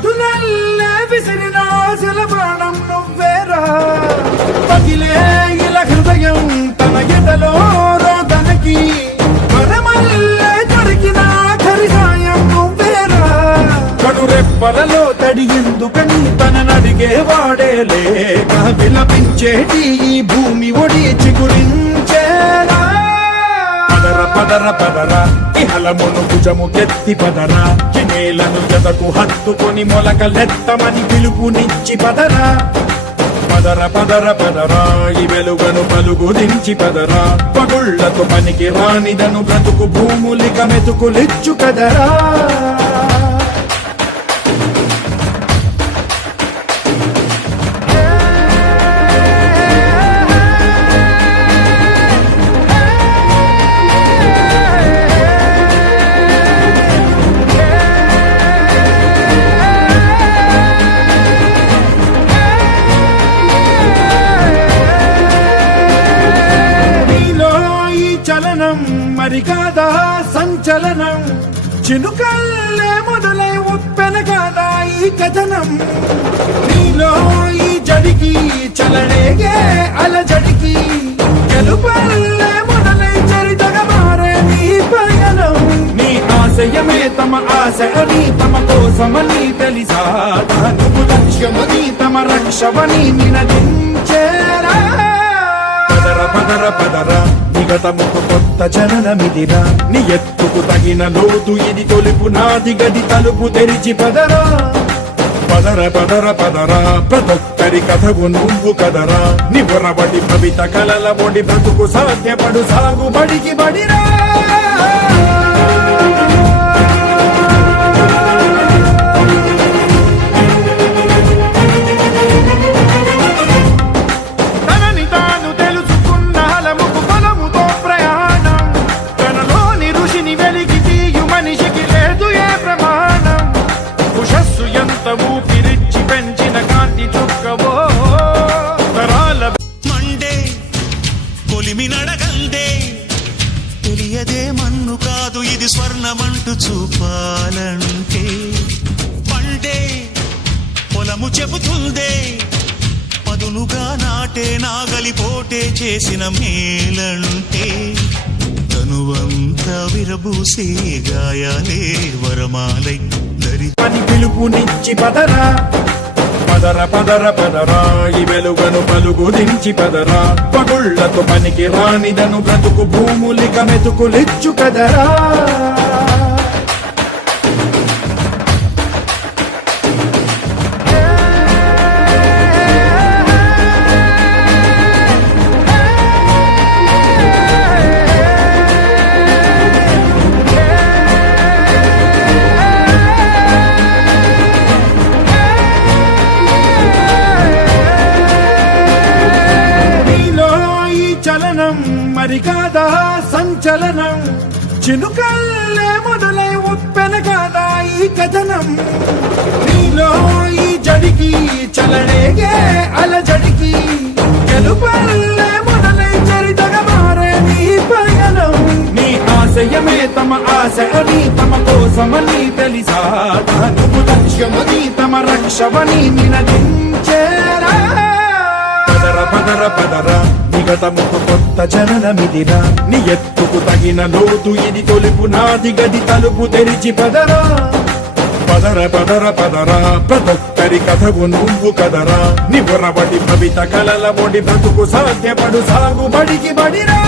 పదునల్లే విసిరిన ఆశల బాణం నువ్వేరా పగిలే ఇలా హృదయం తన ఎదలో రోదనకి మరమల్లే దొరికిన ఆఖరి సాయం నువ్వేరా కడురెప్పలలో తడి ఎందుకని తననడిగేవాడే లేక విలపించేటి ఈ భూమి ఒడి చిగురించేరా పదర పదర పదర ఇహలమును భుజము కెత్తి పదరా నేలను ఎదకు హత్తుకొని మొలకలెత్తమని పిలుపునిచ్చి పదరా పదర పదర పదరా ఈ వెలుగను పలుగు దించి పదరా పగుళ్లతో పనికి రానిదను బ్రతుకు భూములిక మెతుకులిచ్చు కదరా మరి కాదా సంచలనం చినుకల్లే మొదలై ఉప్పెన కాదా ఈ కథనం నీలో ఈ జడికి చలనేగే అలజడికి గెలుపల్లే మొదలై చరితగా మారే నీ పయనం నీ ఆశయమే తమ ఆశ అని తమ కోసమని తెలిసా నువ్వు లక్ష్యమని తమ రక్షవని నినదించేరా పదర పదర పదర గతముకు కొత్త జననమిదిరా నీ ఎత్తుకు తగిన లోతు ఇది తొలుపు నాది గది తలుపు తెరిచి పదరా పదర పదర పదరా ప్రతొక్కరి కథకు నువ్వు కదరా నివరబడి భవిత కలల ఒడి బ్రతుకు సాధ్యపడు సాగుబడికి బడిరా తెలియదే మన్ను కాదు ఇది స్వర్ణమంటూ చూపాలంటే పండే పొలము చెబుతుందే పదునుగా నాటే నాగలి పోటే చేసిన మేలంటే తనువంతా విరబూసే గాయాలే వరమాలై దరి పిలుపునిచ్చి పదరా పదర పదర పదరా ఈ వెలుగను పలుగు దించి పదరా పగుళ్లతో పనికి రానిదను బ్రతుకు భూములిక మెతుకులిచ్చు కదరా మరి కాదా సంచలనం చినుకల్లే మొదలై ఉప్పెన కాదా ఈ కథనం నీలో ఈ జడికి చలనేగే అలజడికి గెలుపల్లే మొదలై చరితగా మారే నీ పయనం నీ ఆశయమే తమ ఆశ అని తమ కోసమని తెలిసా నువ్వు లక్ష్యమని తమ రక్షవని నినదించేరా పదర పదర పదర గతముకు కొత్త జననమిదిరా నీ ఎత్తుకు తగిన లోతు ఇది తొలుపు నాది గది తలుపు తెరిచి పదరా పదర పదర పదరా ప్రతొక్కరి కథకు నువ్వు కదరా నివరబడి భవిత కలల ఒడి బ్రతుకు సాధ్యపడు సాగుబడికి బడిరా